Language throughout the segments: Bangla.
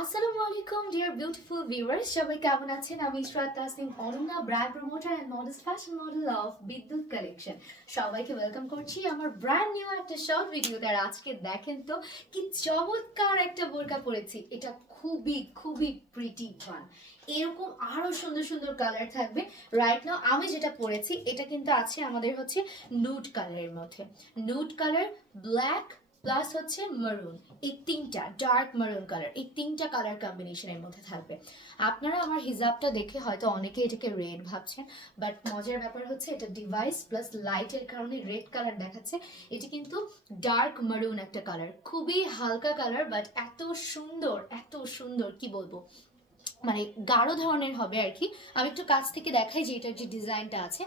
আসসালামু আলাইকুম ডিয়ার বিউটিফুল ভিউয়ার্স, সবাই কেমন আছেন? আমি Ishrat Tasnim Ananya, brand promoter and modest fashion model of বিদ্যুৎ কালেকশন। সবাইকে ওয়েলকাম করছি আমার ব্র্যান্ড নিউ একটা শর্ট ভিডিওতে। আর আজকে দেখেন তো কি চমৎকার একটা বোরকা পরেছি। এটা খুবই খুবই প্রিটি ওয়ান। এরকম আরো সুন্দর সুন্দর কালার থাকবে। রাইট নাও আমি যেটা পরেছি এটা কিন্তু আছে আমাদের হচ্ছে নুড কালারের মধ্যে। নুড কালার, ব্ল্যাক প্লাস হচ্ছে মারুন, এই তিনটা ডার্ক মারুন কালার, এই তিনটা কালার কম্বিনেশনের মধ্যে থাকবে। আপনারা আমার হিজাবটা দেখে হয়তো অনেকে এটাকে রেড ভাবছেন, বাট মজার ব্যাপার হচ্ছে এটা ডিভাইস প্লাস লাইটের কারণে রেড কালার দেখাচ্ছে। এটি কিন্তু ডার্ক মারুন একটা কালার, খুবই হালকা কালার, বাট এত সুন্দর এত সুন্দর কি বলবো, মানে গাঢ় ধরনের হবে আর কি। আমি একটু কাছ থেকে দেখাই যে এটার যে ডিজাইনটা আছে।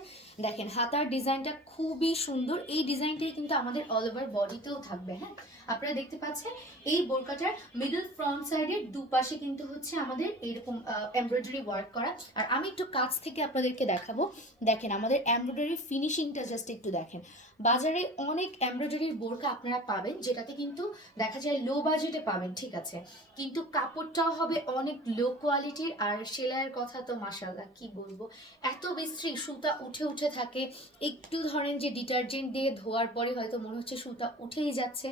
দেখেন হাতার ডিজাইনটা খুবই সুন্দর। এই ডিজাইনটাই কিন্তু আমাদের অল ওভার বডিতেও থাকবে। হ্যাঁ, আপনারা দেখতে পাচ্ছেন এই বোরকাটার মিডল ফ্রন্ট সাইডের দুপাশে কিন্তু হচ্ছে আমাদের এরকম এমব্রয়ডারি ওয়ার্ক করা। আর আমি একটু কাছ থেকে আপনাদেরকে দেখাবো। দেখেন আমাদের এমব্রয়ডারি ফিনিশিংটা জাস্ট একটু দেখেন। বাজারে অনেক এমব্রয়ডারির বোরকা আপনারা পাবেন যেটাতে কিন্তু দেখা যায় লো বাজেটে পাবেন, ঠিক আছে, কিন্তু কাপড়টাও হবে অনেক লো কোয়ালিটির। আর সেলাইয়ের কথা তো মাশাআল্লাহ কি বলবো, এত বিশ্রী, সুতা উঠে উঠে থাকে। একটু ধরেন যে ডিটারজেন্ট দিয়ে ধোয়ার পরে হয়তো মনে হচ্ছে সুতা উঠেই যাচ্ছে,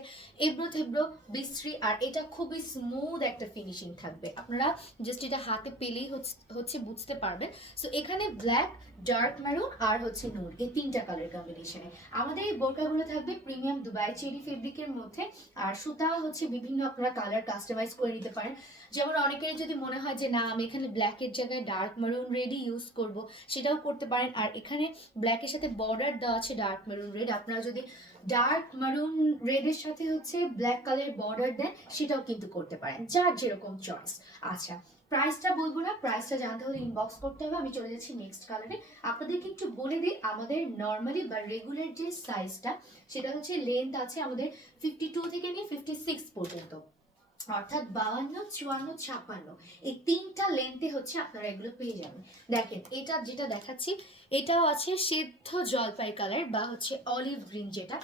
এবড়ো থেবড়ো বিশ্রী। আর এটা খুবই স্মুথ একটা ফিনিশিং থাকবে, আপনারা জাস্ট এটা হাতে পেলেই হচ্ছে বুঝতে পারবেন। সো এখানে ব্ল্যাক, ডার্ক ম্যারুন আর হচ্ছে নুড, এই তিনটা কালার কম্বিনেশনে আমাদের এই বোরকাগুলো থাকবে প্রিমিয়াম দুবাই চেরি ফেব্রিকের মধ্যে। আর সুতা হচ্ছে বিভিন্ন আপনারা কালার কাস্টমাইজ করে নিতে পারেন। যেমন অনেকের যদি মনে হয় যে না আমি এখানে ব্ল্যাকের জায়গায় ডার্ক মেরুন রেডই ইউজ করব, সেটাও করতে পারেন। আর এখানে ব্ল্যাকের সাথে বর্ডার দেওয়া আছে ডার্ক মেরুন রেড, আপনারা যদি ডার্ক মেরুন রেডের সাথে হচ্ছে ব্ল্যাক কালারের বর্ডার দেন সেটাও কিন্তু করতে পারেন, যার যেরকম চয়েস। আচ্ছা, প্রাইসটা বলবো না, প্রাইসটা জানতে হলে ইনবক্স করতে হবে। আমি চলে যাচ্ছি নেক্সট কালারে। আপনাদেরকে একটু বলে দিই আমাদের নর্মালি বা রেগুলার যে সাইজটা সেটা হচ্ছে লেন্থ আছে আমাদের 52 থেকে নিয়ে 56 পর্যন্ত, অর্থাৎ 52, 54, 56, এই তিনটা লেন্থে হচ্ছে আপনারা এগুলো পেয়ে যাবেন। দেখেন এটা যেটা দেখাচ্ছি এটাও আছে সেদ্ধ জলপাই কালার বা হচ্ছে অলিভ গ্রিন, যেটা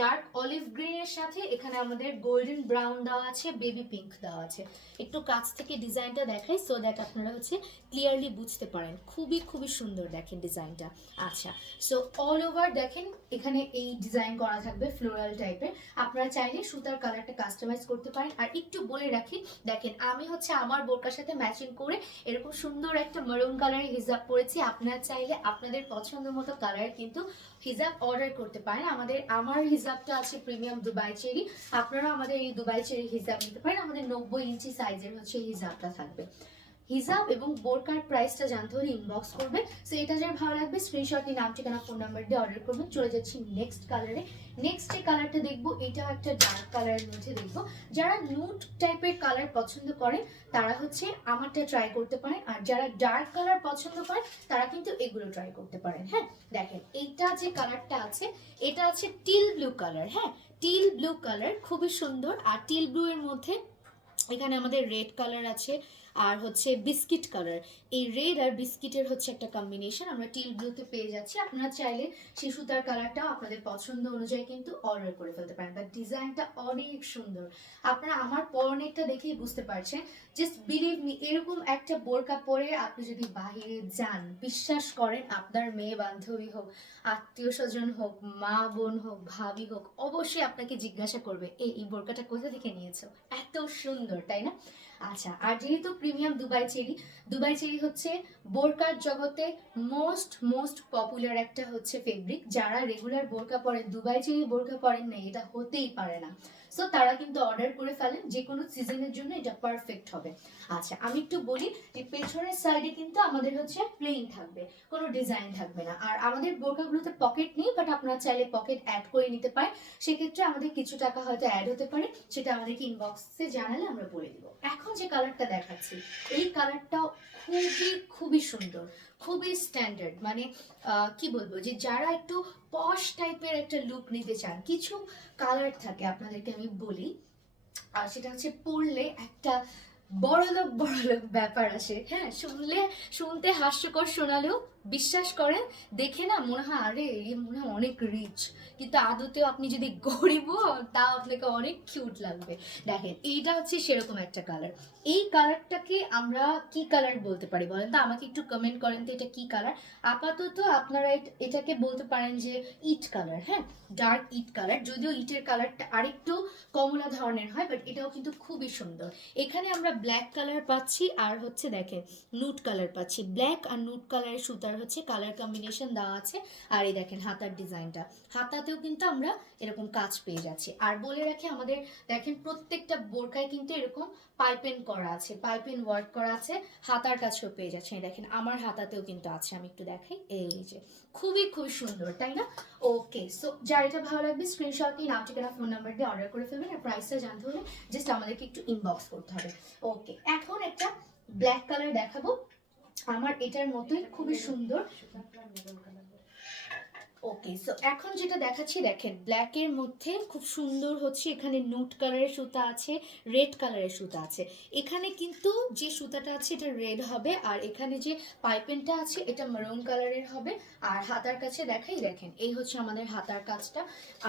ডার্ক অলিভ গ্রিনের সাথে এখানে আমাদের গোল্ডেন ব্রাউন দেওয়া আছে, বেবি পিঙ্ক দেওয়া আছে। একটু কাছ থেকে ডিজাইনটা দেখাই সো দ্যাট আপনারা হচ্ছে ক্লিয়ারলি বুঝতে পারেন। খুবই খুবই সুন্দর দেখেন ডিজাইনটা। আচ্ছা, সো অল ওভার দেখেন এখানে এই ডিজাইন করা থাকবে ফ্লোরাল টাইপের। আপনারা চাইলে সুতার কালারটা কাস্টমাইজ করতে পারেন। আর একটু বলে রাখি, দেখেন আমি হচ্ছে আমার বোরকার সাথে ম্যাচিং করে এরকম সুন্দর একটা মেরুন কালারের হিজাব পরেছি। আপনারা চাইলে আপনাদের পছন্দ মতো কালার কিন্তু হিজাব অর্ডার করতে পারেন। আমার হিজাবটা আছে প্রিমিয়াম দুবাই চেরি, আপনারা আমাদের এই দুবাই চেরি হিজাব নিতে পারেন। আমাদের 90 ইঞ্চি সাইজের হচ্ছে হিজাবটা থাকবে। হিজাব এবং বোরকার প্রাইসটা জানতে হলে ইনবক্স করবে। সো এটা যার ভালো লাগবে স্ক্রিনশট নিয়ে নাম ঠিকানা ফোন নাম্বার দিয়ে অর্ডার করবেন। চলে যাচ্ছি নেক্সট কালারে। নেক্সট যে কালারটা দেখবো এটাও একটা ডার্ক কালারের মধ্যে দেখবো। যারা নুড টাইপের কালার পছন্দ করেন তারা হচ্ছে আমারটা ট্রাই করতে পারেন, আর যারা ডার্ক কালার পছন্দ করেন তারা কিন্তু এগুলো ট্রাই করতে পারেন। হ্যাঁ, দেখেন এইটা যে কালারটা আছে এটা আছে টিল ব্লু কালার। হ্যাঁ, টিল ব্লু কালার খুবই সুন্দর। আর টিল ব্লু এর মধ্যে এখানে আমাদের রেড কালার আছে আর হচ্ছে বিস্কিট কালার। এই রেড আর বিস্কিটের হচ্ছে একটা কম্বিনেশন আমরা টিল ব্লুতে পেয়ে যাচ্ছি। আপনারা চাইলে সেই সুতার কালারটাও আপনাদের পছন্দ অনুযায়ী কিন্তু অর্ডার করে ফেলতে পারেন। তার ডিজাইনটা অনেক সুন্দর, আপনারা আমার পরনেরটা দেখেই বুঝতে পারছেন। জাস্ট বিলিভ মি, এরকম একটা বোরকা পরে আপনি যদি বাহিরে যান, বিশ্বাস করেন আপনার মেয়ে বান্ধবী হোক, আত্মীয় স্বজন হোক, মা বোন হোক, ভাবি হোক, অবশ্যই আপনাকে জিজ্ঞাসা করবে এই বোরকাটা কোথা থেকে নিয়েছো, এত সুন্দর, তাই না? আচ্ছা, আর যেহেতু প্রিমিয়াম দুবাই চেরি হচ্ছে বোরকার জগতে মোস্ট মোস্ট পপুলার একটা হচ্ছে ফেব্রিক। যারা রেগুলার বোরকা পরেন, দুবাই চেরি বোরকা পরেন না এটা হতেই পারে না। সো তারা কিন্তু অর্ডার করে ফেলেন, যে কোনো সিজনের জন্য এটা পারফেক্ট হবে। আচ্ছা, আমি একটু বলি যে পেছনের সাইডে কিন্তু আমাদের হচ্ছে প্লেন থাকবে, কোনো ডিজাইন থাকবে না। আর আমাদের বোরকাগুলোতে পকেট নেই, বাট আপনারা চাইলে পকেট অ্যাড করে নিতে পারেন। সেক্ষেত্রে আমাদের কিছু টাকা হয়তো অ্যাড হতে পারে, সেটা আমাদেরকে ইনবক্সে জানালে আমরা বলে দিব। এখন যে কালারটা দেখাচ্ছি এই কালারটাও খুবই খুবই সুন্দর, খুবই স্ট্যান্ডার্ড, মানে কি বলবো, যে যারা একটু পশ টাইপের একটা লুক নিতে চান, কিছু কালার থাকে আপনাদেরকে আমি বলি, আর সেটা হচ্ছে পরলে একটা বড়লোক বড়লোক ব্যাপার আসে। হ্যাঁ, শুনতে হাস্যকর শোনালেও বিশ্বাস করেন, দেখে না মনে হয় আরে এ মনে হয় অনেক রিচ, কিন্তু আদতেও আপনি যদি গরিব হন তাও আপনাকে অনেক কিউট লাগবে। দেখেন এইটা হচ্ছে সেরকম একটা কালার। এই কালারটাকে আমরা কি কালার বলতে পারি বলেন তো, আমাকে একটু কমেন্ট করেন তো এটা কি কালার। আপাতত আপনারা এটাকে বলতে পারেন যে ইট কালার, হ্যাঁ, ডার্ক ইট কালার। যদিও ইটের কালারটা আরেকটু কমলা ধরনের হয়, বাট এটাও কিন্তু খুবই সুন্দর। এখানে আমরা ব্ল্যাক কালার পাচ্ছি আর হচ্ছে দেখেন নুট কালার পাচ্ছি। ব্ল্যাক আর নুট কালারের সুতার হচ্ছে কালার কম্বিনেশন দেওয়া আছে। আর এই দেখেন হাতার ডিজাইনটা, হাতাতেও কিন্তু আমরা এরকম কাজ পেয়ে যাচ্ছি। আর বলে রাখি আমাদের দেখেন প্রত্যেকটা বোরকায় কিন্তু এরকম পাইপেন করা আছে, পাইপেন ওয়ার্ক করা আছে, হাতার কাছেও পেয়ে যাচ্ছে। এই দেখেন আমার হাতাতেও কিন্তু আছে, আমি একটু দেখাই, এই যে খুবই খুবই সুন্দর, তাই না? ওকে, সো যার এটা ভালো লাগবে স্ক্রিনশট নিয়ে নাম ঠিকানা ফোন নাম্বার দিয়ে অর্ডার করে ফেলবেন। আর প্রাইসটা জানতে হলে জাস্ট আমাদেরকে একটু ইনবক্স করতে হবে। ওকে, এখন একটা ব্ল্যাক কালার দেখাবো, আমার এটার মতোই খুবই সুন্দর। ওকে, সো এখন যেটা দেখাচ্ছি দেখেন ব্ল্যাকের মধ্যে খুব সুন্দর হচ্ছে, এখানে নুট কালারের সুতা আছে, রেড কালারের সুতা আছে। এখানে কিন্তু যে সুতাটা আছে এটা রেড হবে, আর এখানে যে পাইপেনটা আছে এটা মেরুন কালারের হবে। আর হাতার কাছে দেখাই, দেখেন এই হচ্ছে আমাদের হাতার কাজটা।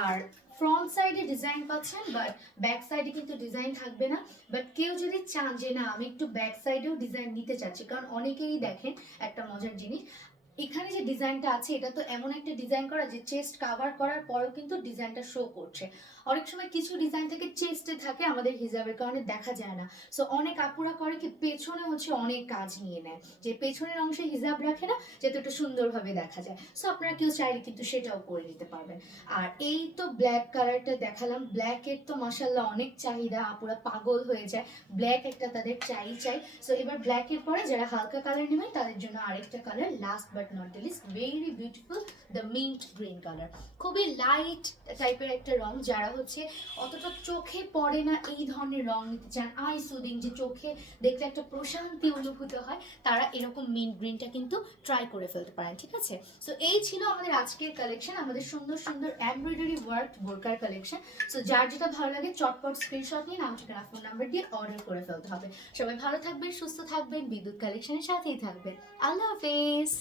আর ফ্রন্ট সাইডে ডিজাইন পাচ্ছেন, বাট ব্যাক সাইডে কিন্তু ডিজাইন থাকবে না। বাট কেউ যদি চান যে না আমি একটু ব্যাক সাইডেও ডিজাইন নিতে চাচ্ছি, কারণ অনেকেই দেখেন একটা মজার জিনিস, এখানে যে ডিজাইনটা আছে এটা তো এমন একটা ডিজাইন করা যে চেস্ট কাভার করার পরেও কিন্তু ডিজাইনটা শো করছে। অনেক সময় কিছু ডিজাইন থেকে চেস্টে থাকে, আমাদের হিজাবের কারণে দেখা যায় না। সো অনেক আপুরা করে কি পেছনে হচ্ছে অনেক কাজ নিয়ে নেয়, যে পেছনের অংশে হিজাব রাখে না, যাতে একটু সুন্দরভাবে দেখা যায়। সো আপনারা কেউ চাইলে কিন্তু সেটাও করে নিতে পারবেন। আর এই তো ব্ল্যাক কালারটা দেখালাম, ব্ল্যাকের তো মাসাল্লাহ অনেক চাহিদা, আপুরা পাগল হয়ে যায়, ব্ল্যাক একটা তাদের চাই। সো এবার ব্ল্যাকের পরে যারা হালকা কালার নেবেন তাদের জন্য আরেকটা colour, last but not the least, very beautiful, the mint green colour. খুবই লাইট টাইপের একটা রং, যারা হচ্ছে অতটা চোখে পড়ে না এই ধরনের রং নিতে চান, আই সুদিং, যে চোখে দেখলে একটা প্রশান্তি অনুভূত হয়, তারা এরকম মিন্ট গ্রিনটা কিন্তু ট্রাই করে ফেলতে পারেন। ঠিক আছে, সো এই ছিল আমাদের আজকের কালেকশন, আমাদের সুন্দর সুন্দর এমব্রয়ডারি ওয়ার্ক বোরকার কালেকশন। সো যার যেটা ভালো লাগে চটপট স্ক্রিনশট নিয়ে নাম ঠিকানা ফোন নাম্বার দিয়ে অর্ডার করে ফেলতে হবে। সবাই ভালো থাকবেন, সুস্থ থাকবেন, বিদ্যুৎ কালেকশনের সাথেই থাকবেন। আল্লাহ হাফেজ।